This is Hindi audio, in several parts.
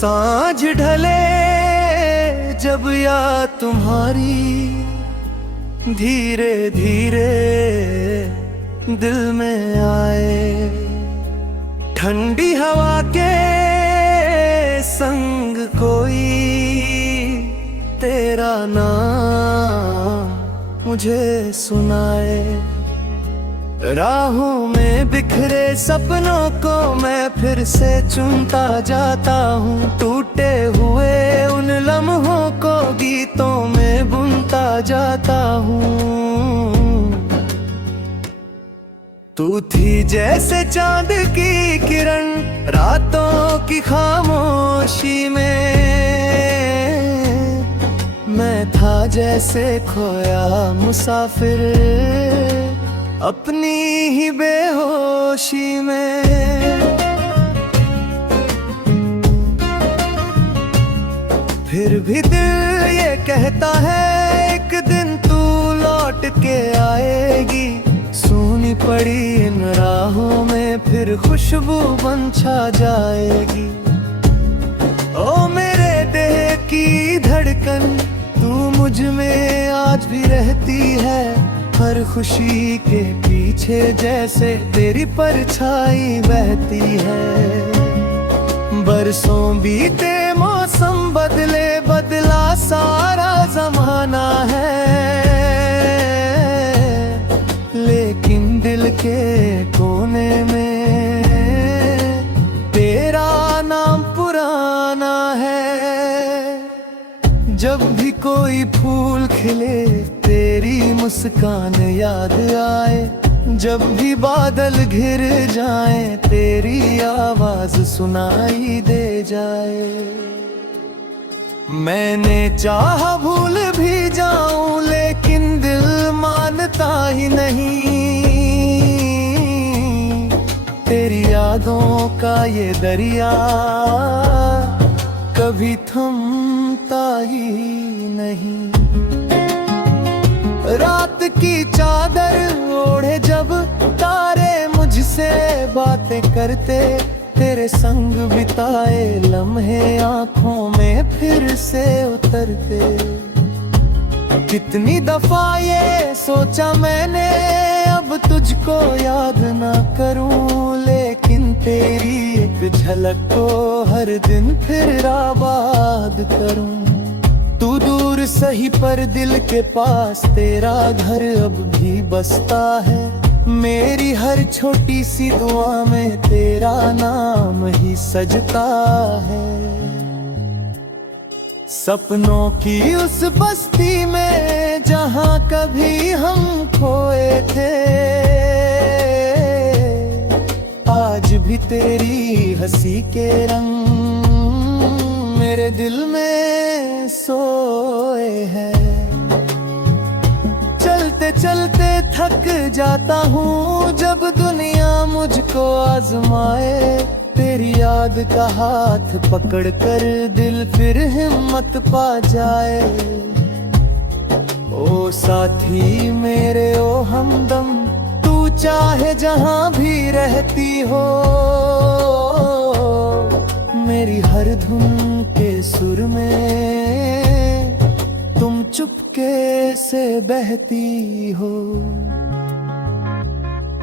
सांझ ढले जब याद तुम्हारी धीरे धीरे दिल में आए, ठंडी हवा के संग कोई तेरा नाम मुझे सुनाए। राहों में बिखरे सपनों को मैं फिर से चुनता जाता हूँ, टूटे हुए उन लम्हों को गीतों में बुनता जाता हूँ। तू थी जैसे चांद की किरण रातों की खामोशी में, मैं था जैसे खोया मुसाफिर अपनी ही बेहोशी में। फिर भी दिल ये कहता है एक दिन तू लौट के आएगी, सूनी पड़ी इन राहों में फिर खुशबू बन छा जाएगी। ओ मेरे दिल की धड़कन तू मुझ में आज भी रहती है, हर खुशी के पीछे जैसे तेरी परछाई बहती है। बरसों बीते मौसम बदले बदला सारा जमाना है, लेकिन दिल के कोने में तेरा नाम पुराना है। जब भी कोई फूल खिले तेरी मुस्कान याद आए, जब भी बादल घिर जाए तेरी आवाज सुनाई दे जाए। मैंने चाहा भूल भी जाऊं लेकिन दिल मानता ही नहीं, तेरी यादों का ये दरिया कभी थमता ही नहीं। रात की चादर ओढ़े जब तारे मुझसे बातें करते, तेरे संग बिताए लम्हे आंखों में फिर से उतरते। कितनी दफा ये सोचा मैंने अब तुझको याद ना करूं, लेकिन तेरी एक झलक को हर दिन फिर आबाद करूं। तू दूर सही पर दिल के पास तेरा घर अब भी बसता है, मेरी हर छोटी सी दुआ में तेरा नाम ही सजता है। सपनों की उस बस्ती में जहां कभी हम खोए थे, आज भी तेरी हंसी के रंग मेरे दिल में सोए हैं। चलते चलते थक जाता हूँ जब दुनिया मुझको आजमाए, तेरी याद का हाथ पकड़कर दिल फिर हिम्मत पा जाए। ओ साथी मेरे ओ हमदम, तू चाहे जहां भी रहती हो, मेरी हर धुन के सुर में तुम चुपके से बहती हो।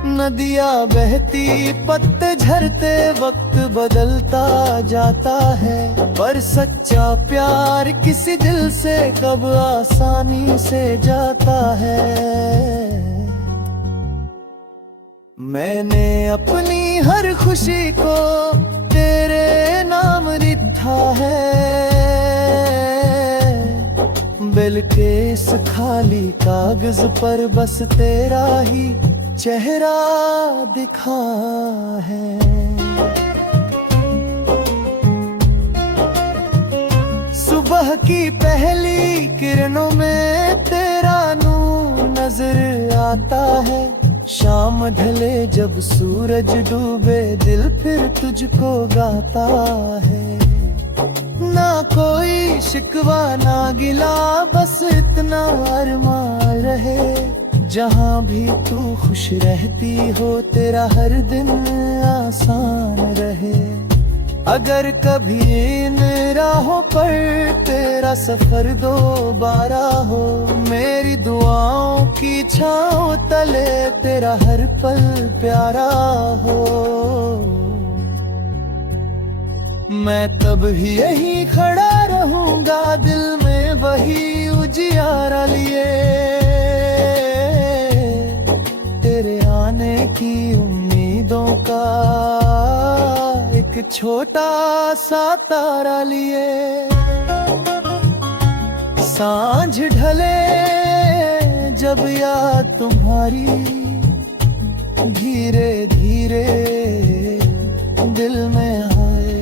नदियाँ बहती पत्ते झरते वक्त बदलता जाता है, पर सच्चा प्यार किसी दिल से कब आसानी से जाता है। मैंने अपनी हर खुशी को तेरे नाम लिखा है, बिल के इस खाली कागज पर बस तेरा ही चेहरा दिखा है। सुबह की पहली किरणों में तेरा नूर नजर आता है, शाम ढले जब सूरज डूबे दिल फिर तुझको गाता है। ना कोई शिकवा ना गिला बस इतना अरमान रहे, जहाँ भी तू खुश रहती हो तेरा हर दिन आसान रहे। अगर कभी इन राहों पर तेरा सफर दोबारा हो, मेरी दुआओं की छाँव तले तेरा हर पल प्यारा हो, मैं तब ही यहीं खड़ा रहूंगा, दिल में वही उजियारा लिए, तेरे आने की उम्मीदों का एक छोटा सा तारा लिए। सांझ ढले जब याद तुम्हारी धीरे धीरे दिल में आए,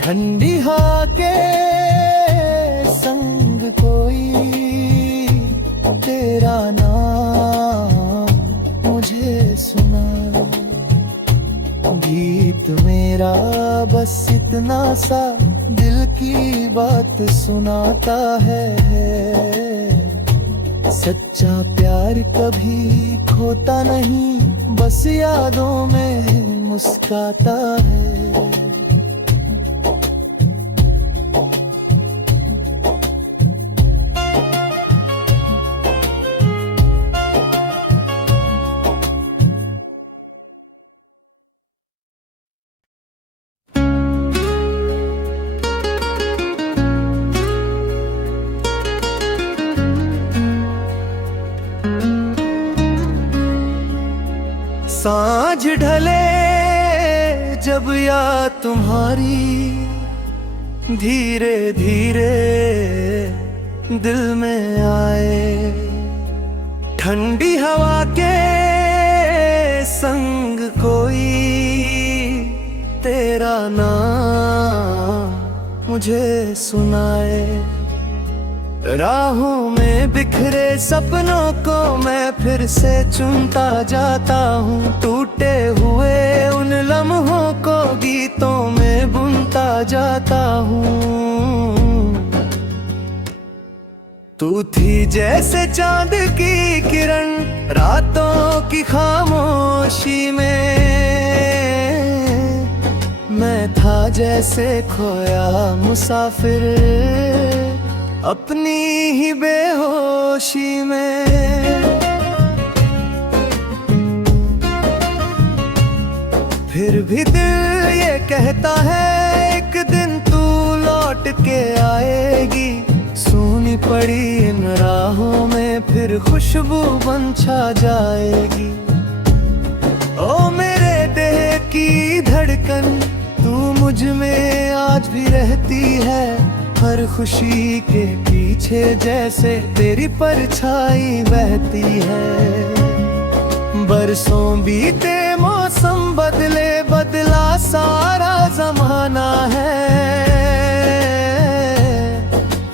ठंडी हवा के संग कोई तेरा नाम मुझे सुनाए, गीत मेरा बस इतना सा दिल की बात सुनाता है, सच्चा प्यार कभी खोता नहीं, बस यादों में मुस्काता है। सांझ ढले जब याद तुम्हारी धीरे धीरे दिल में आए, ठंडी हवा के संग कोई तेरा नाम मुझे सुनाए, राहों में बिखरे सपनों को मैं फिर से चुनता जाता हूँ, टूटे हुए उन लम्हों को गीतों में बुनता जाता हूँ। तू थी जैसे चांद की किरण रातों की खामोशी में, मैं था जैसे खोया मुसाफिर अपनी ही बेहोशी में, फिर भी दिल ये कहता है एक दिन तू लौट के आएगी, सूनी पड़ी इन राहों में फिर खुशबू बन छा जाएगी। ओ मेरे दिल की धड़कन तू मुझ में आज भी रहती है, हर खुशी के पीछे जैसे तेरी परछाई बहती है। बरसों बीते मौसम बदले बदला सारा जमाना है,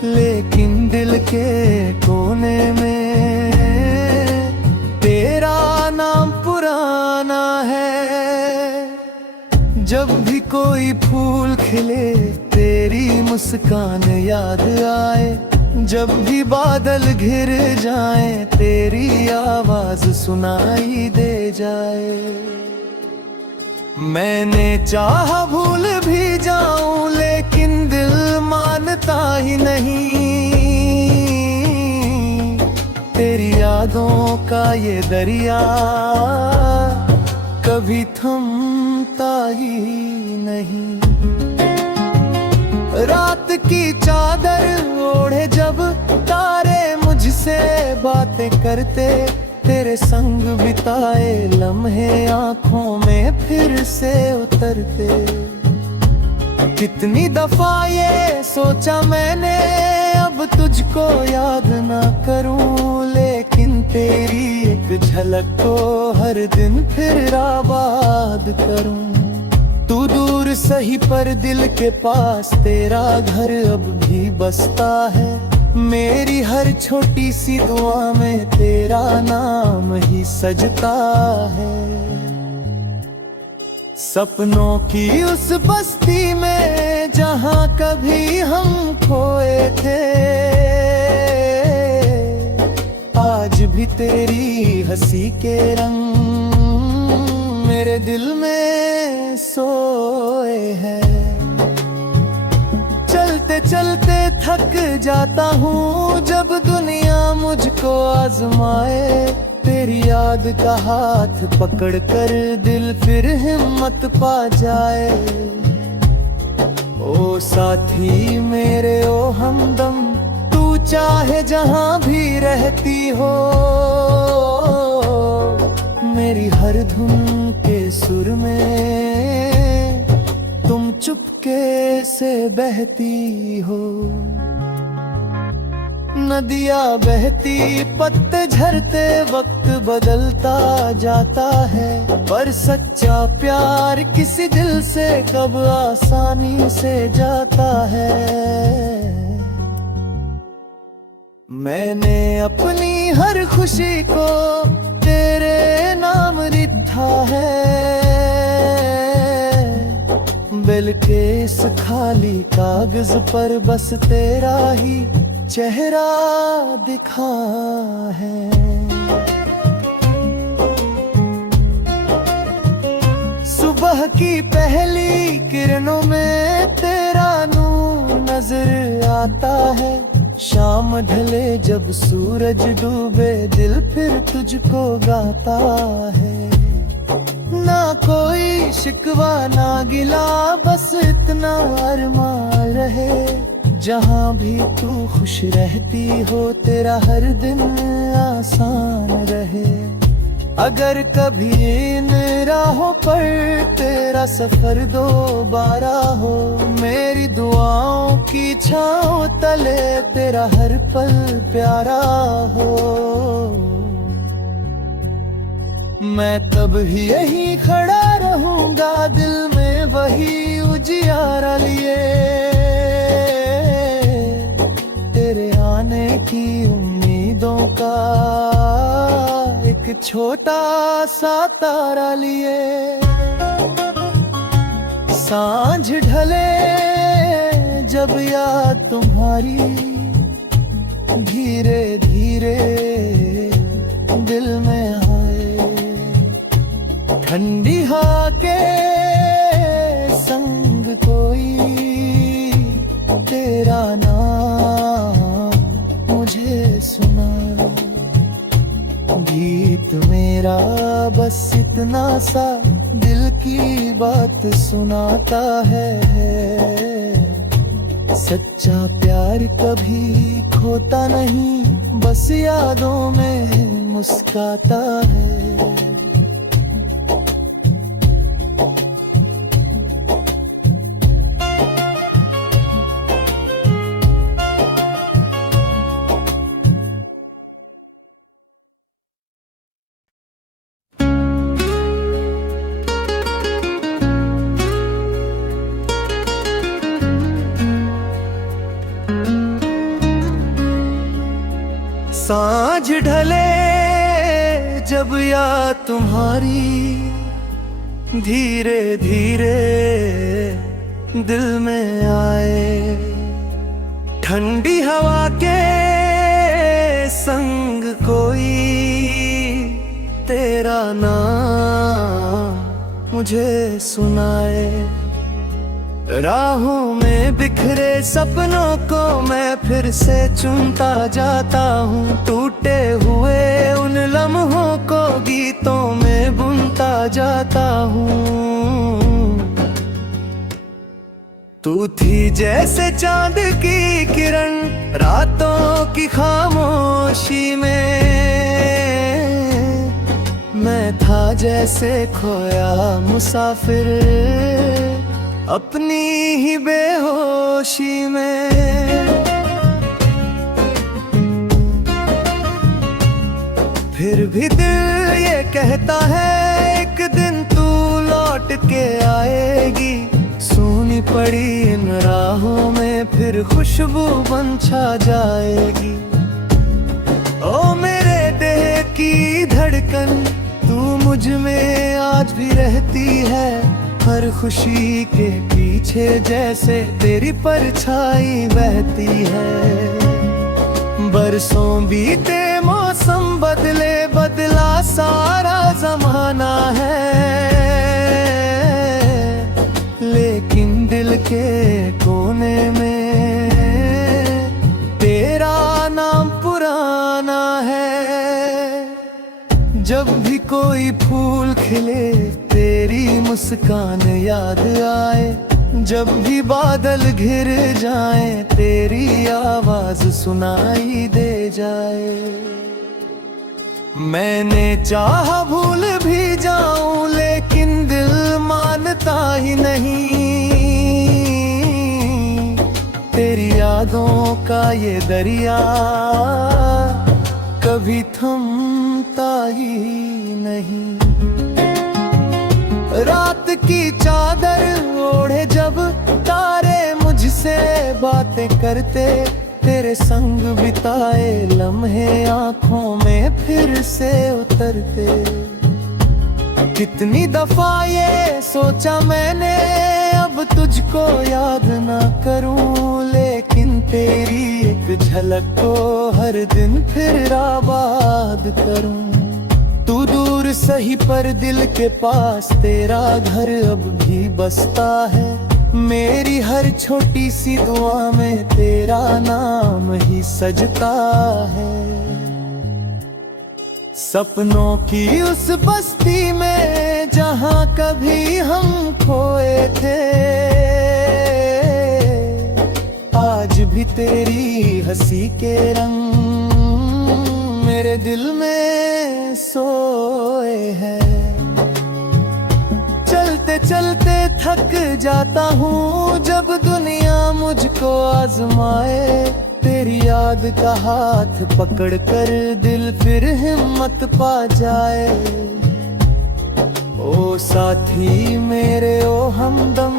लेकिन दिल के कोने में तेरा नाम पुराना है। जब भी कोई फूल खिले तेरी मुस्कान याद आए, जब भी बादल घिर जाएं तेरी आवाज सुनाई दे जाए। मैंने चाहा भूल भी जाऊं लेकिन दिल मानता ही नहीं, तेरी यादों का ये दरिया कभी थमता ही नहीं। रात की चादर ओढ़े जब तारे मुझसे बातें करते, तेरे संग बिताए लम्हे आँखों में फिर से उतरते। कितनी दफा ये सोचा मैंने अब तुझको याद ना करूं, लेकिन तेरी एक झलक को हर दिन फिर आबाद करूं। तू दूर सही पर दिल के पास तेरा घर अब भी बसता है, मेरी हर छोटी सी दुआ में तेरा नाम ही सजता है। सपनों की उस बस्ती में जहां कभी हम खोए थे, आज भी तेरी हंसी के रंग मेरे दिल में सोए चलते थक जाता हूँ, जब दुनिया मुझको आजमाए। तेरी याद का हाथ पकड़ कर दिल फिर हिम्मत पा जाए। ओ साथी मेरे ओ हमदम, तू चाहे जहाँ भी रहती हो, मेरी हर धुन के सुर में तुम चुपके से बहती हो। नदियाँ बहती, पत्ते झरते, वक्त बदलता जाता है, पर सच्चा प्यार किसी दिल से कब आसानी से जाता है। मैंने अपनी हर खुशी को तेरे नाम लिखा है, दिल के इस खाली कागज पर बस तेरा ही चेहरा दिखा है। सुबह की पहली किरणों में तेरा नूर नजर आता है, शाम ढले जब सूरज डूबे दिल फिर तुझको गाता है। ना कोई शिकवा ना गिला, बस इतना अरमान रहे, जहाँ भी तू खुश रहती हो तेरा हर दिन आसान रहे। अगर कभी इन राहों पर तेरा सफर दोबारा हो, मेरी दुआओं की छाँव तले तेरा हर पल प्यारा हो। मैं तब ही यहीं खड़ा रहूंगा, दिल में वही उजियारा लिए, तेरे आने की उम्मीदों का एक छोटा सा तारा लिए। सांझ ढले जब याद तुम्हारी धीरे धीरे दिल में आए, ठंडी हवा के संग कोई तेरा नाम मुझे सुना। गीत मेरा बस इतना सा दिल की बात सुनाता है। सच्चा प्यार कभी खोता नहीं, बस यादों में मुस्काता है। सांझ ढले जब याद तुम्हारी धीरे धीरे दिल में आए, ठंडी हवा के संग कोई तेरा नाम मुझे सुनाए। राहों में बिखरे सपनों को मैं फिर से चुनता जाता हूँ, टूटे हुए उन लम्हों को गीतों में बुनता जाता हूँ। तू थी जैसे चांद की किरण रातों की खामोशी में, मैं था जैसे खोया मुसाफिर अपनी ही बेहोशी में। फिर भी दिल ये कहता है एक दिन तू लौट के आएगी, सूनी पड़ी इन राहों में फिर खुशबू बन छा जाएगी। ओ मेरे दिल की धड़कन तू मुझ में आज भी रहती है, हर खुशी के पीछे जैसे तेरी परछाई बहती है। बरसों बीते मौसम बदले बदला सारा जमाना है, लेकिन दिल के कोने में कोई फूल खिले तेरी मुस्कान याद आए, जब भी बादल घिर जाए तेरी आवाज सुनाई दे जाए। मैंने चाहा भूल भी जाऊं लेकिन दिल मानता ही नहीं, तेरी यादों का ये दरिया कभी थमता ही नहीं। रात की चादर ओढ़े जब तारे मुझसे बातें करते, तेरे संग बिताए लम्हे आंखों में फिर से उतरते। कितनी दफा ये सोचा मैंने अब तुझको याद ना करूं, लेकिन तेरी एक झलक को हर दिन फिर आबाद करूं। तू दूर सही पर दिल के पास तेरा घर अब भी बसता है, मेरी हर छोटी सी दुआ में तेरा नाम ही सजता है। सपनों की उस बस्ती में जहां कभी हम खोए थे, आज भी तेरी हंसी के रंग मेरे दिल में सोए हैं। चलते चलते थक जाता हूँ जब दुनिया मुझको आजमाए, तेरी याद का हाथ पकड़ कर दिल फिर हिम्मत पा जाए। ओ साथी मेरे ओ हमदम,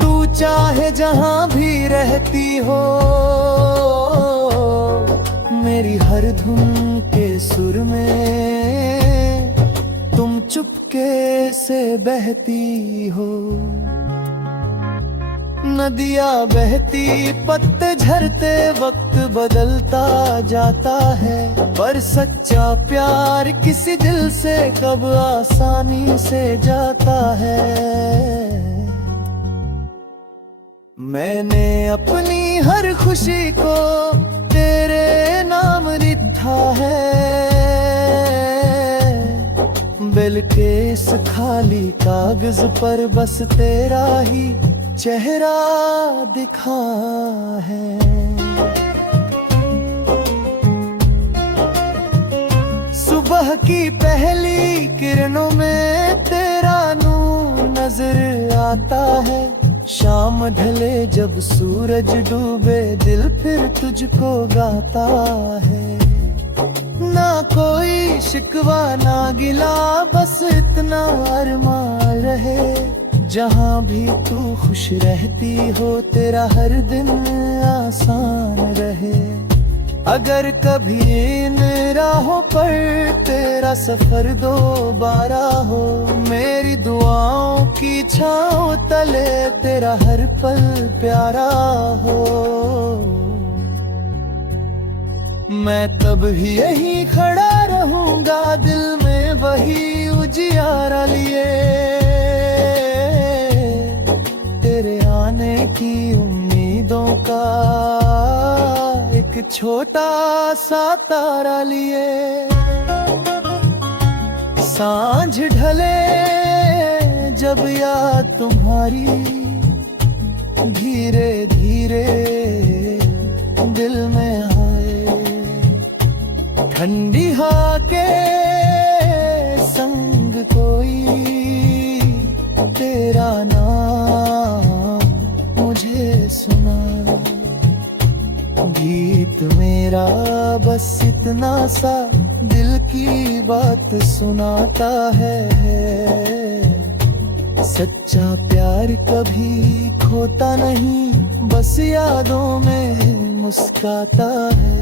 तू चाहे जहां भी रहती हो, मेरी हर धुन के सुर में तुम चुपके से बहती हो। नदियाँ बहती पत्ते झरते वक्त बदलता जाता है, पर सच्चा प्यार किसी दिल से कब आसानी से जाता है। मैंने अपनी हर खुशी को तेरे नाम लिखा है, बिल के इस खाली कागज पर बस तेरा ही चेहरा दिखा है। सुबह की पहली किरणों में तेरा नूर नजर आता है, शाम ढले जब सूरज डूबे दिल फिर तुझको गाता है। ना कोई शिकवा ना गिला बस इतना अरमान रहे, जहाँ भी तू खुश रहती हो तेरा हर दिन आसान रहे। अगर कभी इन राहों पर तेरा सफर दोबारा हो, मेरी दुआओं की छाँव तले तेरा हर पल प्यारा हो। मैं तब ही यहीं खड़ा रहूंगा दिल में वही उजियारा लिए, तेरे आने की उम्मीदों का एक छोटा सा तारा लिए। सांझ ढले जब याद तुम्हारी धीरे धीरे दिल में आए, ठंडी हवा के संग कोई तेरा नाम मुझे सुना। गीत मेरा बस इतना सा दिल की बात सुनाता है। सच्चा प्यार कभी खोता नहीं, बस यादों में मुस्काता है।